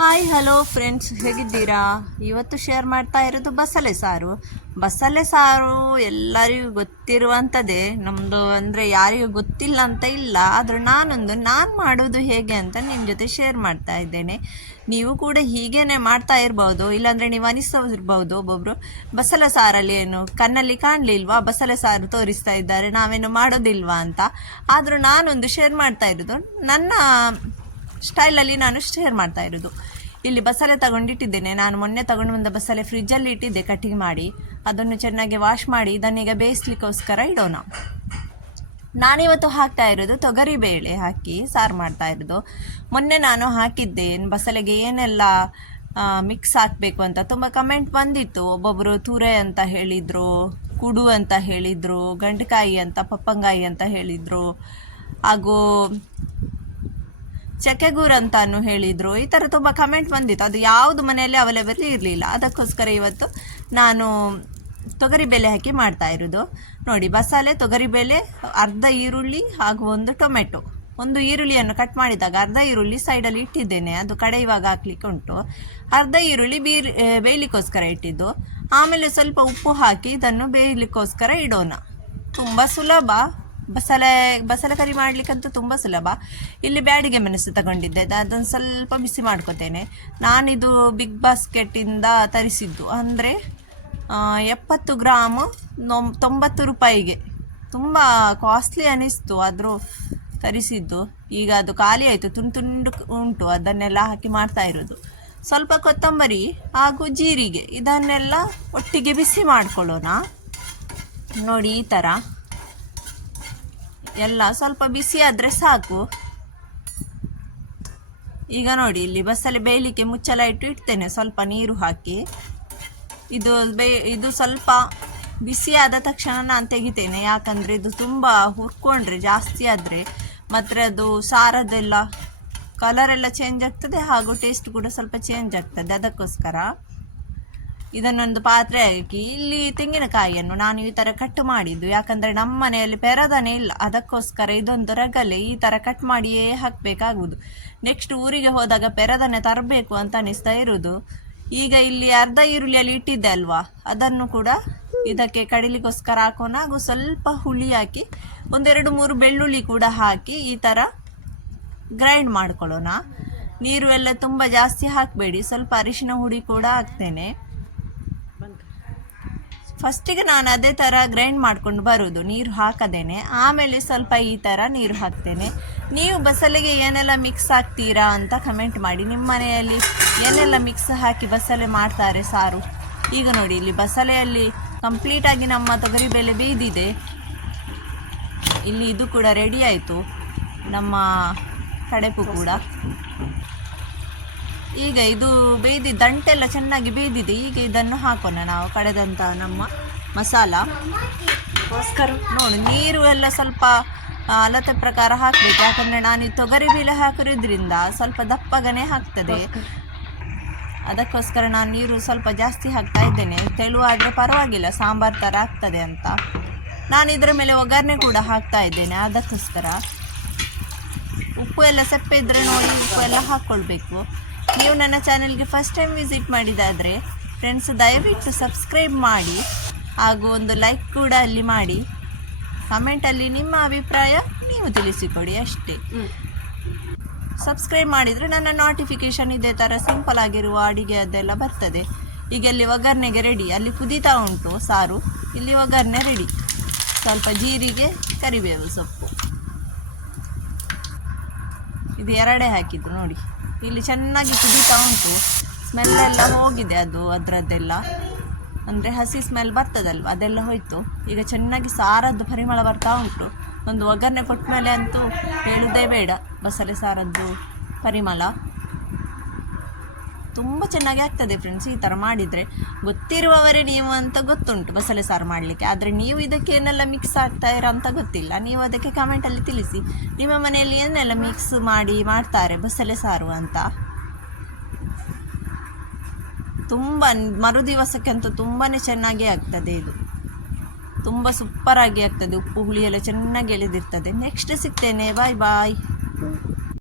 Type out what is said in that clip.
Hi hello friends, ಹೇಗಿದ್ದೀರಾ? ಇವತ್ತು share ಮಾಡ್ತಾ ಇರೋದು ಬಸಳೆ ಸಾರು ಎಲ್ಲರಿಗೂ ಗೊತ್ತಿರುವಂಥದ್ದೇ. ನಮ್ಮದು ಅಂದರೆ ಯಾರಿಗೂ ಗೊತ್ತಿಲ್ಲ ಅಂತ ಇಲ್ಲ, ಆದರೂ ನಾನು ಮಾಡೋದು ಹೇಗೆ ಅಂತ ನಿಮ್ಮ ಜೊತೆ ಶೇರ್ ಮಾಡ್ತಾ ಇದ್ದೇನೆ. ನೀವು ಕೂಡ ಹೀಗೇನೆ ಮಾಡ್ತಾ ಇರ್ಬೋದು, ಇಲ್ಲಾಂದರೆ ನೀವು ಅನಿಸ್ತಿರ್ಬೋದು ಒಬ್ಬೊಬ್ಬರು ಬಸಳೆ ಸಾರಲ್ಲಿ ಏನು ಕಣ್ಣಲ್ಲಿ ಕಾಣಲಿಲ್ವಾ, ಬಸಳೆ ಸಾರು ತೋರಿಸ್ತಾ ಇದ್ದಾರೆ, ನಾವೇನು ಮಾಡೋದಿಲ್ವಾ ಅಂತ. ಆದರೂ ನಾನೊಂದು ಶೇರ್ ಮಾಡ್ತಾ ಇರೋದು ನನ್ನ ಸ್ಟೈಲಲ್ಲಿ ನಾನು ಶೇರ್ ಮಾಡ್ತಾ ಇರೋದು. ಇಲ್ಲಿ ಬಸಳೆ ತಗೊಂಡಿಟ್ಟಿದ್ದೇನೆ. ನಾನು ಮೊನ್ನೆ ತಗೊಂಡು ಬಂದ ಬಸಳೆ ಫ್ರಿಜ್ಜಲ್ಲಿ ಇಟ್ಟಿದ್ದೆ ಕಟಿಂಗ್ ಮಾಡಿ. ಅದನ್ನು ಚೆನ್ನಾಗಿ ವಾಶ್ ಮಾಡಿ ಇದನ್ನೀಗ ಬೇಯಿಸ್ಲಿಕ್ಕೋಸ್ಕರ ಇಡೋಣ. ನಾನಿವತ್ತು ಹಾಕ್ತಾ ಇರೋದು ತೊಗರಿ ಬೇಳೆ ಹಾಕಿ ಸಾರು ಮಾಡ್ತಾ ಇರೋದು. ಮೊನ್ನೆ ನಾನು ಹಾಕಿದ್ದೆ ಬಸಳೆಗೆ ಏನೆಲ್ಲ ಮಿಕ್ಸ್ ಹಾಕಬೇಕು ಅಂತ. ತುಂಬ ಕಮೆಂಟ್ ಬಂದಿತ್ತು. ಒಬ್ಬೊಬ್ಬರು ತೂರೆ ಅಂತ ಹೇಳಿದರು, ಕುಡು ಅಂತ ಹೇಳಿದರು, ಗಂಟಕಾಯಿ ಅಂತ, ಪಪ್ಪಂಗಾಯಿ ಅಂತ ಹೇಳಿದರು, ಹಾಗೂ ಚಕ್ಕೆಗೂರು ಅಂತಾನು ಹೇಳಿದರು. ಈ ಥರ ತುಂಬ ಕಮೆಂಟ್ ಬಂದಿತ್ತು. ಅದು ಯಾವುದು ಮನೆಯಲ್ಲಿ ಅವೈಲೇಬಲ್ ಇರಲಿಲ್ಲ. ಅದಕ್ಕೋಸ್ಕರ ಇವತ್ತು ನಾನು ತೊಗರಿಬೇಳೆ ಹಾಕಿ ಮಾಡ್ತಾ ಇರೋದು. ನೋಡಿ, ಬಸಳೆ, ತೊಗರಿಬೇಳೆ, ಅರ್ಧ ಈರುಳ್ಳಿ ಹಾಗೂ ಒಂದು ಟೊಮೆಟೊ. ಒಂದು ಈರುಳ್ಳಿಯನ್ನು ಕಟ್ ಮಾಡಿದಾಗ ಅರ್ಧ ಈರುಳ್ಳಿ ಸೈಡಲ್ಲಿ ಇಟ್ಟಿದ್ದೇನೆ, ಅದು ಕಡೆಯುವಾಗ ಹಾಕ್ಲಿಕ್ಕೆ ಉಂಟು. ಅರ್ಧ ಈರುಳ್ಳಿ ಬೇಯಲಿಕ್ಕೋಸ್ಕರ ಇಟ್ಟಿದ್ದು. ಆಮೇಲೆ ಸ್ವಲ್ಪ ಉಪ್ಪು ಹಾಕಿ ಇದನ್ನು ಬೇಯಲಿಕ್ಕೋಸ್ಕರ ಇಡೋಣ. ತುಂಬ ಸುಲಭ. ಬಸಳೆ ಕರಿ ಮಾಡಲಿಕ್ಕಂತೂ ತುಂಬ ಸುಲಭ. ಇಲ್ಲಿ ಬ್ಯಾಡಿಗೆ ಮೆಣಸು ತಗೊಂಡಿದ್ದೆ, ಅದನ್ನು ಸ್ವಲ್ಪ ಬಿಸಿ ಮಾಡ್ಕೋತೇನೆ. ನಾನಿದು ಬಿಗ್ ಬಾಸ್ಕೆಟಿಂದ ತರಿಸಿದ್ದು, ಅಂದರೆ 70 ಗ್ರಾಮು 90 ರೂಪಾಯಿಗೆ. ತುಂಬ ಕಾಸ್ಟ್ಲಿ ಅನ್ನಿಸ್ತು, ಆದರೂ ತರಿಸಿದ್ದು. ಈಗ ಅದು ಖಾಲಿ ಆಯಿತು, ತುಂಡು ಉಂಟು, ಅದನ್ನೆಲ್ಲ ಹಾಕಿ ಮಾಡ್ತಾ ಇರೋದು. ಸ್ವಲ್ಪ ಕೊತ್ತಂಬರಿ ಹಾಗೂ ಜೀರಿಗೆ ಇದನ್ನೆಲ್ಲ ಒಟ್ಟಿಗೆ ಬಿಸಿ ಮಾಡ್ಕೊಳ್ಳೋಣ. ನೋಡಿ, ಈ ಥರ ಎಲ್ಲ ಸ್ವಲ್ಪ ಬಿಸಿ ಆದರೆ ಸಾಕು. ಈಗ ನೋಡಿ, ಇಲ್ಲಿ ಬಸಳೆ ಬೇಯಲಿಕ್ಕೆ ಮುಚ್ಚಳ ಇಡ್ತೇನೆ, ಸ್ವಲ್ಪ ನೀರು ಹಾಕಿ. ಇದು ಸ್ವಲ್ಪ ಬಿಸಿ ಆದ ತಕ್ಷಣ ನಾನು ತೆಗಿತೇನೆ, ಯಾಕಂದರೆ ಇದು ತುಂಬ ಹುರ್ಕೊಂಡ್ರೆ ಜಾಸ್ತಿ ಆದರೆ ಮತ್ತು ಅದು ಸಾರದೆಲ್ಲ ಕಲರೆಲ್ಲ ಚೇಂಜ್ ಆಗ್ತದೆ, ಹಾಗೂ ಟೇಸ್ಟ್ ಕೂಡ ಸ್ವಲ್ಪ ಚೇಂಜ್ ಆಗ್ತದೆ. ಅದಕ್ಕೋಸ್ಕರ ಇದನ್ನೊಂದು ಪಾತ್ರೆ ಹಾಕಿ, ಇಲ್ಲಿ ತೆಂಗಿನಕಾಯಿಯನ್ನು ನಾನು ಈ ಥರ ಕಟ್ ಮಾಡಿದ್ದು, ಯಾಕಂದರೆ ನಮ್ಮ ಮನೆಯಲ್ಲಿ ಪೆರದನೆ ಇಲ್ಲ. ಅದಕ್ಕೋಸ್ಕರ ಇದೊಂದು ರಗಲೆ ಈ ಥರ ಕಟ್ ಮಾಡಿಯೇ ಹಾಕಬೇಕಾಗುವುದು. ನೆಕ್ಸ್ಟ್ ಊರಿಗೆ ಹೋದಾಗ ಪೆರದನೆ ತರಬೇಕು ಅಂತ ಅನಿಸ್ತಾ ಇರೋದು. ಈಗ ಇಲ್ಲಿ ಅರ್ಧ ಈರುಳ್ಳಿಯಲ್ಲಿ ಇಟ್ಟಿದ್ದೆ ಅಲ್ವಾ, ಅದನ್ನು ಕೂಡ ಇದಕ್ಕೆ ಕಡಿಲಿಕ್ಕೋಸ್ಕರ ಹಾಕೋಣ. ಹಾಗೂ ಸ್ವಲ್ಪ ಹುಳಿ ಹಾಕಿ 1-2-3 ಬೆಳ್ಳುಳ್ಳಿ ಕೂಡ ಹಾಕಿ ಈ ಥರ ಗ್ರೈಂಡ್ ಮಾಡ್ಕೊಳ್ಳೋಣ. ನೀರು ಎಲ್ಲ ತುಂಬ ಜಾಸ್ತಿ ಹಾಕಬೇಡಿ, ಸ್ವಲ್ಪ ಅರಿಶಿನ ಹುಡಿ ಕೂಡ ಹಾಕ್ತೇನೆ. ಫಸ್ಟಿಗೆ ನಾನು ಅದೇ ಥರ ಗ್ರೈಂಡ್ ಮಾಡ್ಕೊಂಡು ಬರೋದು, ನೀರು ಹಾಕದೇನೆ. ಆಮೇಲೆ ಸ್ವಲ್ಪ ಈ ಥರ ನೀರು ಹಾಕ್ತೇನೆ. ನೀವು ಬಸಳೆಗೆ ಏನೆಲ್ಲ ಮಿಕ್ಸ್ ಹಾಕ್ತೀರಾ ಅಂತ ಕಮೆಂಟ್ ಮಾಡಿ. ನಿಮ್ಮ ಮನೆಯಲ್ಲಿ ಏನೆಲ್ಲ ಮಿಕ್ಸ್ ಹಾಕಿ ಬಸಳೆ ಮಾಡ್ತಾರೆ ಸಾರು. ಈಗ ನೋಡಿ, ಇಲ್ಲಿ ಬಸಳೆಯಲ್ಲಿ ಕಂಪ್ಲೀಟಾಗಿ ನಮ್ಮ ತೊಗರಿಬೇಳೆ ಬೇಯ್ದಿದೆ. ಇಲ್ಲಿ ಇದು ಕೂಡ ರೆಡಿ ಆಯಿತು, ನಮ್ಮ ಕಡೆಪು ಕೂಡ. ಈಗ ಇದು ದಂಟೆಲ್ಲ ಚೆನ್ನಾಗಿ ಬೇಯ್ದಿದೆ. ಈಗ ಇದನ್ನು ಹಾಕೋಣ ನಾವು ಕಡೆದಂಥ ನಮ್ಮ ಮಸಾಲ. ನೋಡಿ, ನೀರು ಎಲ್ಲ ಸ್ವಲ್ಪ ಅಳತೆ ಪ್ರಕಾರ ಹಾಕಬೇಕು, ಯಾಕಂದರೆ ನಾನು ಈ ತೊಗರಿಬೇಳೆ ಹಾಕಿರೋದ್ರಿಂದ ಸ್ವಲ್ಪ ದಪ್ಪಗನೆ ಆಗ್ತದೆ. ಅದಕ್ಕೋಸ್ಕರ ನಾನು ನೀರು ಸ್ವಲ್ಪ ಜಾಸ್ತಿ ಹಾಕ್ತಾ ಇದ್ದೇನೆ. ತೆಳುವಾದರೆ ಪರವಾಗಿಲ್ಲ, ಸಾಂಬಾರು ಥರ ಆಗ್ತದೆ ಅಂತ. ನಾನು ಇದರ ಮೇಲೆ ಒಗ್ಗರಣೆ ಕೂಡ ಹಾಕ್ತಾ ಇದ್ದೇನೆ. ಅದಕ್ಕೋಸ್ಕರ ಉಪ್ಪು ಎಲ್ಲ ಸಪ್ಪೆ ಇದ್ದರೆ ನೋಡಿ, ಉಪ್ಪು ಎಲ್ಲ ಹಾಕ್ಕೊಳ್ಬೇಕು. ನೀವು ನನ್ನ ಚಾನೆಲ್ಗೆ ಫಸ್ಟ್ ಟೈಮ್ ವಿಸಿಟ್ ಮಾಡಿದಾದರೆ ಫ್ರೆಂಡ್ಸ್, ದಯವಿಟ್ಟು ಸಬ್ಸ್ಕ್ರೈಬ್ ಮಾಡಿ, ಹಾಗೂ ಒಂದು ಲೈಕ್ ಕೂಡ ಅಲ್ಲಿ ಮಾಡಿ. ಕಮೆಂಟಲ್ಲಿ ನಿಮ್ಮ ಅಭಿಪ್ರಾಯ ನೀವು ತಿಳಿಸಿಕೊಡಿ ಅಷ್ಟೇ. ಸಬ್ಸ್ಕ್ರೈಬ್ ಮಾಡಿದರೆ ನನ್ನ ನೋಟಿಫಿಕೇಷನ್ ಇದೇ ಥರ ಸಿಂಪಲ್ ಆಗಿರುವ ಅಡಿಗೆ ಅದೆಲ್ಲ ಬರ್ತದೆ. ಈಗ ಇಲ್ಲಿ ಒಗ್ಗರಣೆಗೆ ರೆಡಿ, ಅಲ್ಲಿ ಕುದೀತಾ ಉಂಟು ಸಾರು. ಇಲ್ಲಿ ಒಗ್ಗರಣೆ ರೆಡಿ. ಸ್ವಲ್ಪ ಜೀರಿಗೆ, ಕರಿಬೇವು ಸೊಪ್ಪು, ಇದು ಎರಡೇ ಹಾಕಿದ್ದು ನೋಡಿ. ಇಲ್ಲಿ ಚೆನ್ನಾಗಿ ಕುದೀತಾ ಉಂಟು, ಸ್ಮೆಲ್ಲೆಲ್ಲ ಹೋಗಿದೆ, ಅದರದ್ದೆಲ್ಲ ಅಂದರೆ ಹಸಿ ಸ್ಮೆಲ್ ಬರ್ತದಲ್ವ, ಅದೆಲ್ಲ ಹೋಯಿತು. ಈಗ ಚೆನ್ನಾಗಿ ಸಾರದ್ದು ಪರಿಮಳ ಬರ್ತಾ ಉಂಟು. ಒಂದು ಒಗ್ಗರಣೆ ಕೊಟ್ಟ ಮೇಲೆ ಅಂತೂ ಹೇಳೋದೇ ಬೇಡ, ಬಸಳೆ ಸಾರದ್ದು ಪರಿಮಳ ತುಂಬ ಚೆನ್ನಾಗಿ ಆಗ್ತದೆ ಫ್ರೆಂಡ್ಸ್. ಈ ಥರ ಮಾಡಿದರೆ ಗೊತ್ತಿರುವವರೇ ನೀವು ಅಂತ ಗೊತ್ತುಂಟು ಬಸಳೆ ಸಾರು ಮಾಡಲಿಕ್ಕೆ. ಆದರೆ ನೀವು ಇದಕ್ಕೆ ಏನೆಲ್ಲ ಮಿಕ್ಸ್ ಆಗ್ತಾಯಿರೋ ಅಂತ ಗೊತ್ತಿಲ್ಲ. ನೀವು ಅದಕ್ಕೆ ಕಮೆಂಟಲ್ಲಿ ತಿಳಿಸಿ, ನಿಮ್ಮ ಮನೆಯಲ್ಲಿ ಏನೆಲ್ಲ ಮಿಕ್ಸ್ ಮಾಡಿ ಮಾಡ್ತಾರೆ ಬಸಳೆ ಸಾರು ಅಂತ. ತುಂಬ ಮರುದಿವಸಕ್ಕಂತೂ ತುಂಬಾ ಚೆನ್ನಾಗಿ ಆಗ್ತದೆ. ಇದು ತುಂಬ ಸೂಪರಾಗಿ ಆಗ್ತದೆ. ಉಪ್ಪು ಹುಳಿ ಎಲ್ಲ ಚೆನ್ನಾಗಿ ಎಳೆದಿರ್ತದೆ. ನೆಕ್ಸ್ಟ್ ಸಿಗ್ತೇನೆ. ಬಾಯ್ ಬಾಯ್.